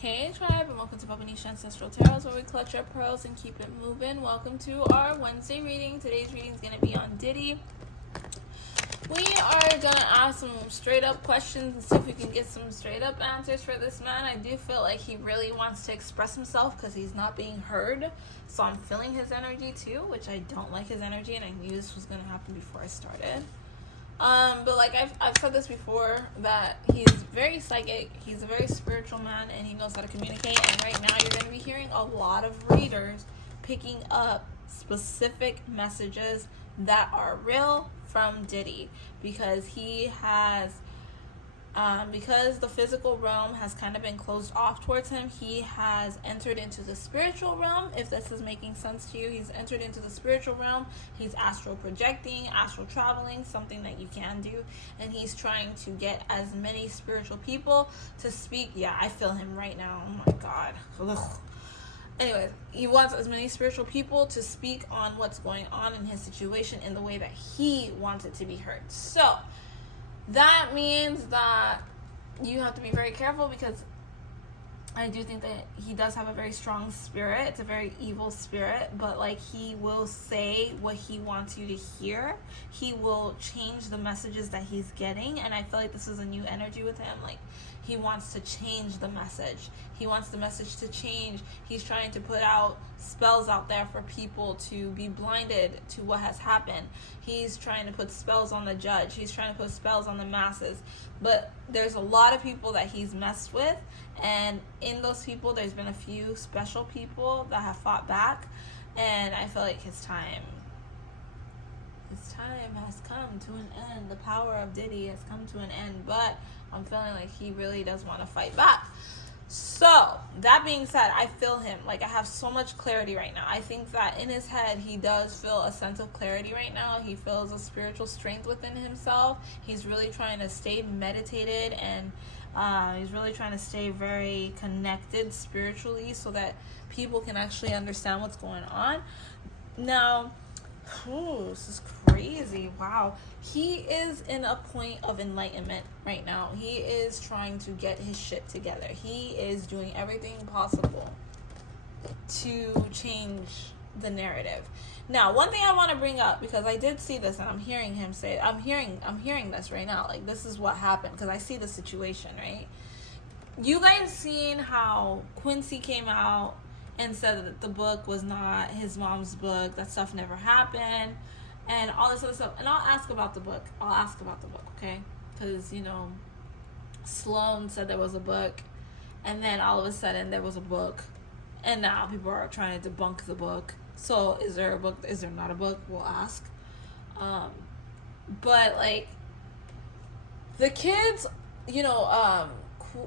Hey tribe, and welcome to Bobo-Nesha Ancestral Tarot, where we clutch our pearls and keep it moving. Welcome to our Wednesday reading. Today's reading is going to be on Diddy. We are going to ask some straight up questions and see if we can get some straight up answers for this man. I do feel like he really wants to express himself because he's not being heard. So I'm feeling his energy too, which I don't like his energy, and I knew this was going to happen before I started. But like I've said this before, that he's very psychic, he's a very spiritual man, and he knows how to communicate. And right now you're going to be hearing a lot of readers picking up specific messages that are real from Diddy, because he has because the physical realm has kind of been closed off towards him. He has entered into the spiritual realm. If this is making sense to you, he's entered into the spiritual realm. He's astral projecting, astral traveling, something that you can do, and he's trying to get as many spiritual people to speak. Yeah, I feel him right now. Oh my god. Ugh. Anyways, he wants as many spiritual people to speak on what's going on in his situation in the way that he wants it to be heard. So that means that you have to be very careful, because I do think that he does have a very strong spirit. It's a very evil spirit, but like, he will say what he wants you to hear. He will change the messages that he's getting, and I feel like this is a new energy with him. Like, he wants to change the message. He wants the message to change. He's trying to put out spells out there for people to be blinded to what has happened. He's trying to put spells on the judge. He's trying to put spells on the masses. But there's a lot of people that he's messed with, and in those people, there's been a few special people that have fought back, and I feel like his time has come to an end. The power of Diddy has come to an end, but I'm feeling like he really does want to fight back. So, that being said, I feel him. Like, I have so much clarity right now. I think that in his head, he does feel a sense of clarity right now. He feels a spiritual strength within himself. He's really trying to stay meditated, and he's really trying to stay very connected spiritually so that people can actually understand what's going on. Now, this is crazy. Wow. He is in a point of enlightenment right now. He is trying to get his shit together. He is doing everything possible to change the narrative. Now, one thing I want to bring up, because I did see this and I'm hearing him say, I'm hearing this right now. Like, this is what happened, because I see the situation, right? You guys seen how Quincy came out and said that the book was not his mom's book, that stuff never happened, and all this other stuff. And I'll ask about the book, okay? Because, you know, Sloan said there was a book, and then all of a sudden there was a book, and now people are trying to debunk the book. So, is there a book? Is there not a book? We'll ask. But, like, the kids, you know,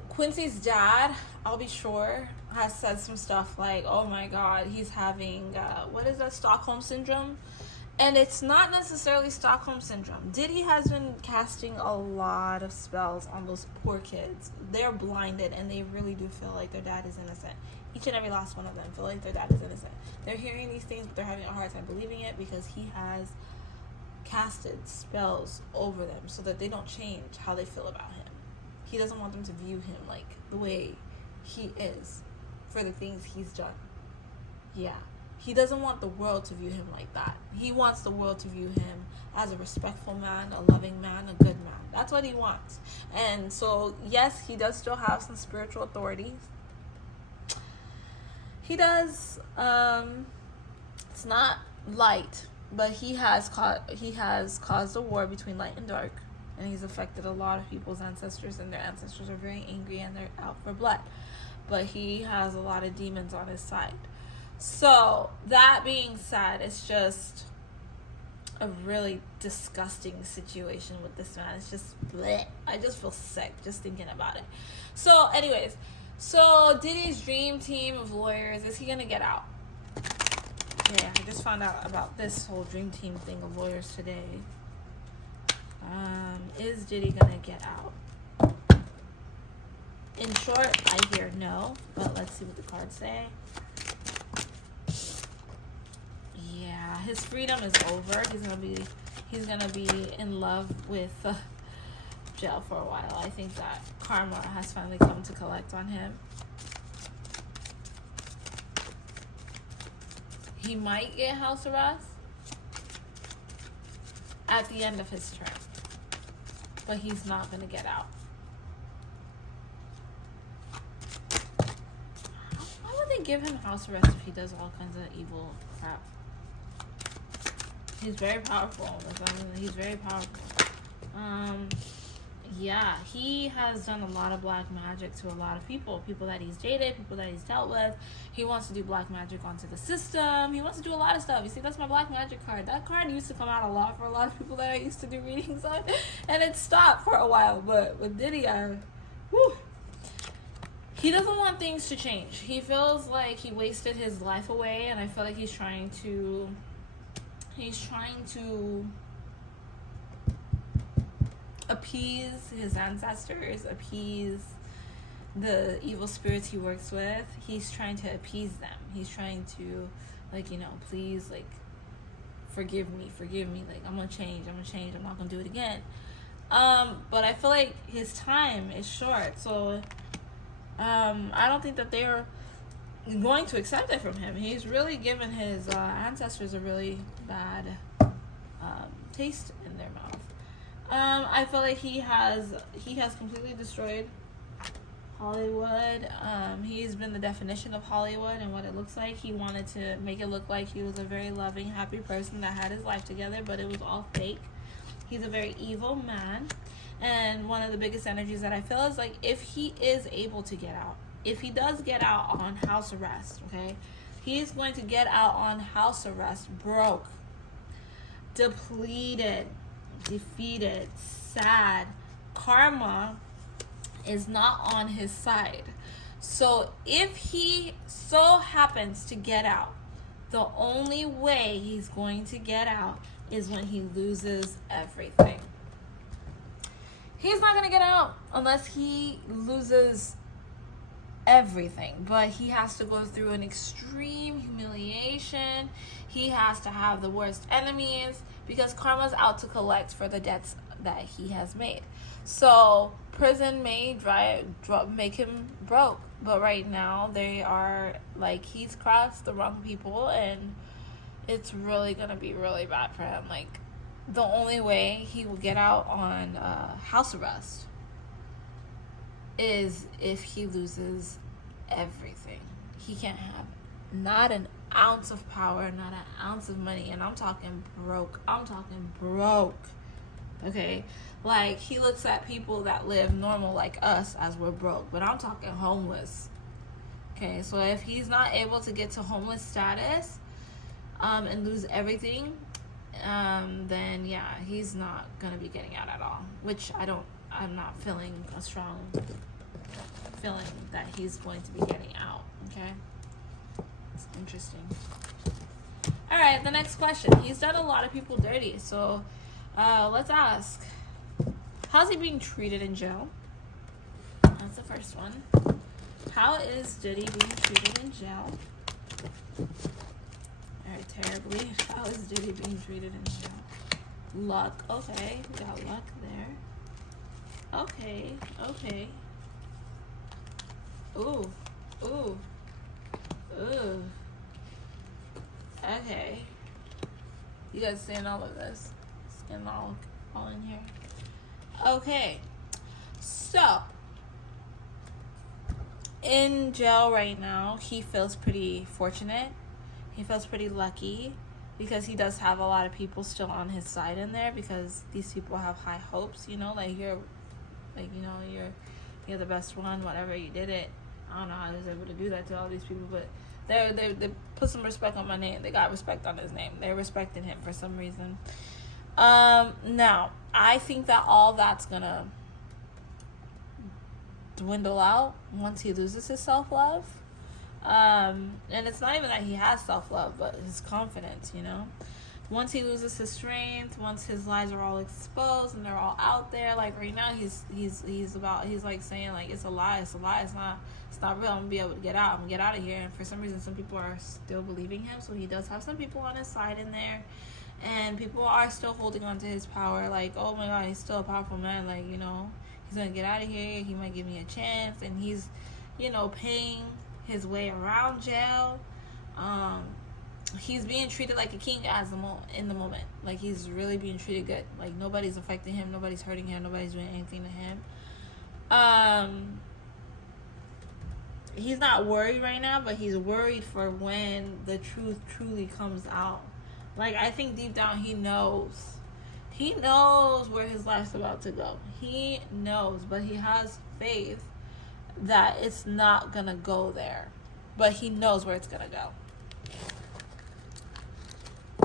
Quincy's dad, I'll be sure, has said some stuff like, oh my god, he's having, what is that, Stockholm Syndrome? And it's not necessarily Stockholm Syndrome. Diddy has been casting a lot of spells on those poor kids. They're blinded, and they really do feel like their dad is innocent. Each and every last one of them feel like their dad is innocent. They're hearing these things, but they're having a hard time believing it, because he has casted spells over them so that they don't change how they feel about him. He doesn't want them to view him like the way he is for the things he's done. Yeah. He doesn't want the world to view him like that. He wants the world to view him as a respectful man, a loving man, a good man. That's what he wants. And so, yes, he does still have some spiritual authorities. He does. It's not light, but he has caused a war between light and dark, and he's affected a lot of people's ancestors, and their ancestors are very angry and they're out for blood. But he has a lot of demons on his side. So, that being said, it's just a really disgusting situation with this man. It's just bleh. I just feel sick just thinking about it. So, anyways, so Diddy's dream team of lawyers, is he gonna get out? Yeah, I just found out about this whole dream team thing of lawyers today. Is Diddy gonna get out? In short, I hear no, but let's see what the cards say. Yeah, his freedom is over. He's gonna be in love with jail for a while. I think that karma has finally come to collect on him. he might get house arrest at the end of his term, but he's not going to get out. Why would they give him house arrest if he does all kinds of evil crap? He's very powerful. He's very powerful. Yeah, he has done a lot of black magic to a lot of people that he's dated, people that he's dealt with. He wants to do black magic onto the system. He wants to do a lot of stuff. You see, that's my black magic card. That card used to come out a lot for a lot of people that I used to do readings on, and it stopped for a while. But with Diddy, he doesn't want things to change. He feels like he wasted his life away, and I feel like he's trying to appease his ancestors, appease the evil spirits he works with. He's trying to appease them. He's trying to, please, forgive me. I'm gonna change. I'm not gonna do it again. But I feel like his time is short, so I don't think that they're going to accept it from him. He's really given his ancestors a really bad taste in their mouth. I feel like he has completely destroyed Hollywood. He's been the definition of Hollywood and what it looks like. He wanted to make it look like he was a very loving, happy person that had his life together, but it was all fake. He's a very evil man. And one of the biggest energies that I feel is if he is able to get out, if he does get out on house arrest, okay, he's going to get out on house arrest broke, depleted, defeated, sad. Karma is not on his side. So if he so happens to get out, the only way he's going to get out is when he loses everything. He's not going to get out unless he loses everything, but he has to go through an extreme humiliation. He has to have the worst enemies, because karma's out to collect for the debts that he has made. So prison may make him broke, but right now they are he's crossed the wrong people, and it's really gonna be really bad for him. The only way he will get out on house arrest is if he loses everything. He can't have not an ounce of power, not an ounce of money, and I'm talking broke. Okay, he looks at people that live normal like us as we're broke, but I'm talking homeless. Okay, so if he's not able to get to homeless status and lose everything, then yeah, he's not gonna be getting out at all, which I'm not feeling a strong feeling that he's going to be getting out. Okay, it's interesting. All right, the next question. He's done a lot of people dirty, so let's ask, how's he being treated in jail? That's the first one. How is Diddy being treated in jail? Alright, terribly. How is Diddy being treated in jail? Luck. Okay, we got luck there. Okay. Ooh. Okay. You guys seeing all of this? It's getting all in here. Okay. So, in jail right now, he feels pretty fortunate. He feels pretty lucky because he does have a lot of people still on his side in there, because these people have high hopes, you're the best one, whatever, you did it. I don't know how he was able to do that to all these people, but they put some respect on my name. They got respect on his name. They're respecting him for some reason. Now, I think that all that's gonna dwindle out once he loses his self-love. And it's not even that he has self-love, but his confidence, Once he loses his strength, once his lies are all exposed and they're all out there, right now he's saying it's a lie, it's not real, I'm gonna be able to get out, I'm gonna get out of here. And for some reason some people are still believing him, so he does have some people on his side in there, and people are still holding on to his power, oh my god, he's still a powerful man, he's gonna get out of here, he might give me a chance, and he's paying his way around jail. he's being treated like a king in the moment. Like, he's really being treated good. Like, nobody's affecting him, nobody's hurting him, nobody's doing anything to him. He's not worried right now, but he's worried for when the truth truly comes out. Like, I think deep down he knows. He knows where his life's about to go. He knows, but he has faith that it's not gonna go there. But he knows where it's gonna go.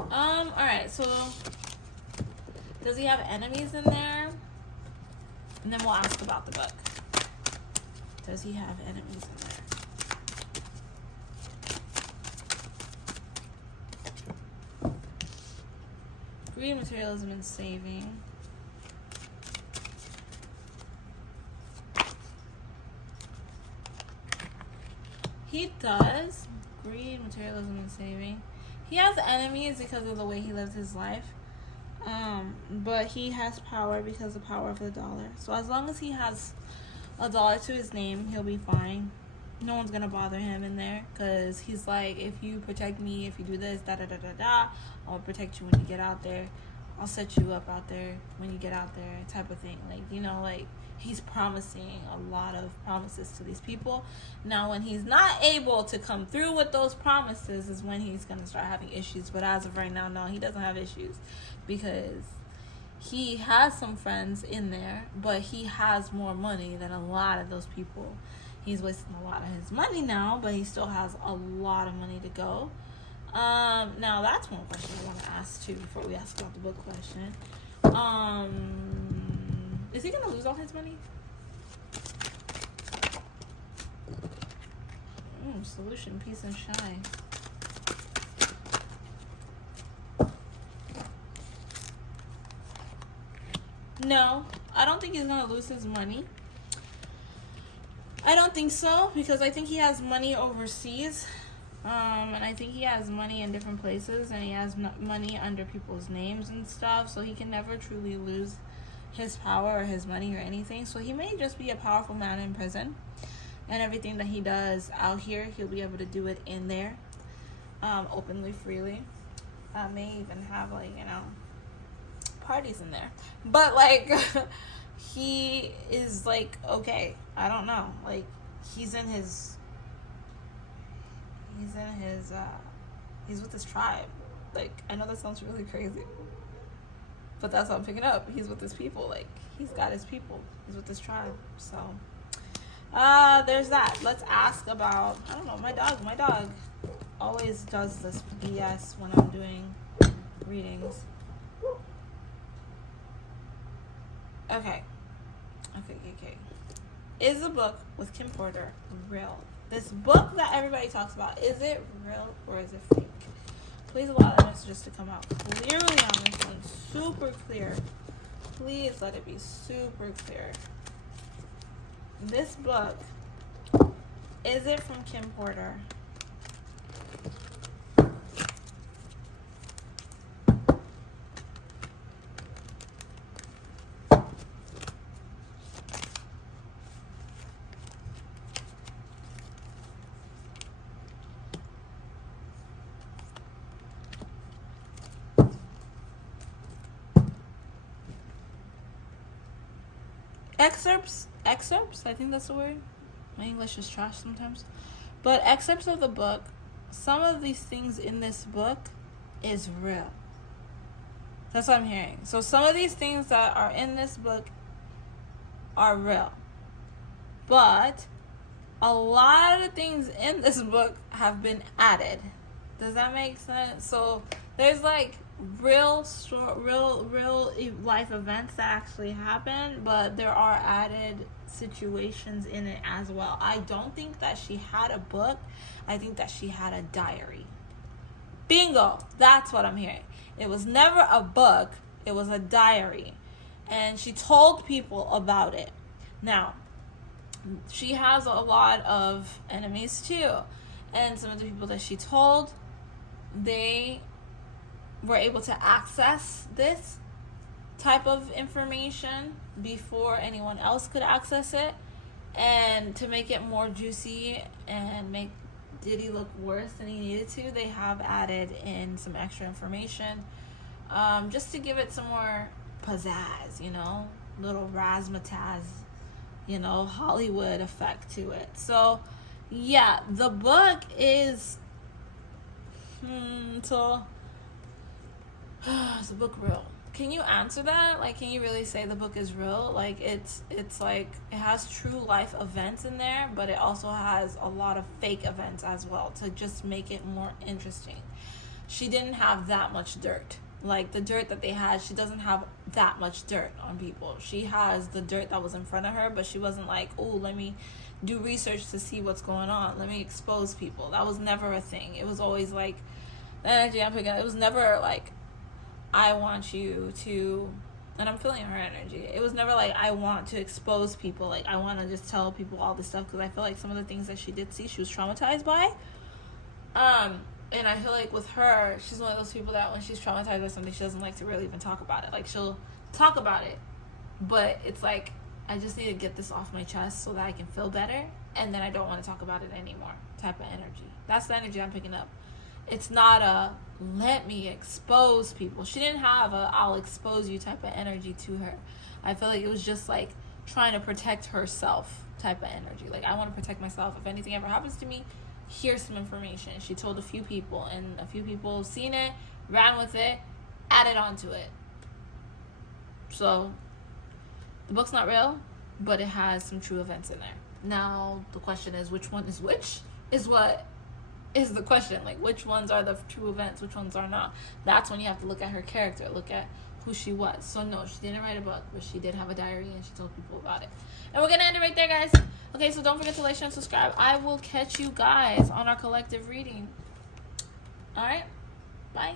Alright, so does he have enemies in there? And then we'll ask about the book. Does he have enemies in there? Greed, materialism, and saving. He does. Greed, materialism, and saving. He has enemies because of the way he lives his life. But he has power because of the power of the dollar. So as long as he has a dollar to his name, he'll be fine. No one's gonna bother him in there, because he's like, if you protect me, if you do this, I'll protect you when you get out there. I'll set you up out there when you get out there, type of thing. Like, you know, like, he's promising a lot of promises to these people. Now, when he's not able to come through with those promises is when he's gonna start having issues. But as of right now, no, he doesn't have issues, because he has some friends in there, but he has more money than a lot of those people. He's wasting a lot of his money now, but he still has a lot of money to go. Now that's one question I want to ask too before we ask about the book question. Is he gonna lose all his money? Solution, peace, and shine. No, I don't think he's gonna lose his money. I don't think so, because I think he has money overseas, and I think he has money in different places, and he has money under people's names and stuff, so he can never truly lose his power or his money or anything. So he may just be a powerful man in prison, and everything that he does out here, he'll be able to do it in there, openly, freely. May even have, like, you know, parties in there, but like he is like, okay, I don't know, like, he's with his tribe. Like, I know that sounds really crazy, but that's what I'm picking up. He's with his people. Like, he's got his people, he's with his tribe. So there's that. Let's ask about, I don't know, my dog always does this BS when I'm doing readings. Okay. Is the book with Kim Porter real? This book that everybody talks about, is it real or is it fake? Please allow the messages to come out clearly on this one. Super clear. Please let it be super clear. This book, is it from Kim Porter? Excerpts, I think that's the word. My English is trash sometimes. But excerpts of the book, some of these things in this book is real. That's what I'm hearing. So some of these things that are in this book are real. But a lot of the things in this book have been added. Does that make sense? So there's like real life events that actually happen, but there are added situations in it as well. I don't think that she had a book. I think that she had a diary. Bingo! That's what I'm hearing. It was never a book. It was a diary. And she told people about it. Now, she has a lot of enemies too. And some of the people that she told, they were able to access this type of information before anyone else could access it, and to make it more juicy and make Diddy look worse than he needed to, they have added in some extra information, just to give it some more pizzazz, you know, little razzmatazz, you know, Hollywood effect to it. So yeah, the book is so is the book real? Can you answer that? Like, can you really say the book is real? Like, it's like, it has true life events in there, but it also has a lot of fake events as well to just make it more interesting. She didn't have that much dirt. Like, the dirt that they had, she doesn't have that much dirt on people. She has the dirt that was in front of her, but she wasn't like, oh, let me do research to see what's going on. Let me expose people. That was never a thing. It was always like, the energy I'm picking up, it was never like, I want you to, and I'm feeling her energy. It was never like, I want to expose people. Like, I want to just tell people all this stuff, because I feel like some of the things that she did see, she was traumatized by. And I feel like with her, she's one of those people that when she's traumatized by something, she doesn't like to really even talk about it. Like, she'll talk about it, but it's like, I just need to get this off my chest so that I can feel better, and then I don't want to talk about it anymore type of energy. That's the energy I'm picking up. It's not a, let me expose people. She didn't have a, I'll expose you type of energy to her. I feel like it was just like trying to protect herself type of energy. Like, I want to protect myself. If anything ever happens to me, here's some information. She told a few people, and a few people seen it, ran with it, added on to it. So the book's not real, but it has some true events in there. Now the question is, which one is which? Is what is the question. Like, which ones are the true events, which ones are not? That's when you have to look at her character, look at who she was. So no, she didn't write a book, but she did have a diary, and she told people about it. And we're gonna end it right there, guys. Okay, so don't forget to like, share, and subscribe. I will catch you guys on our collective reading. All right, bye.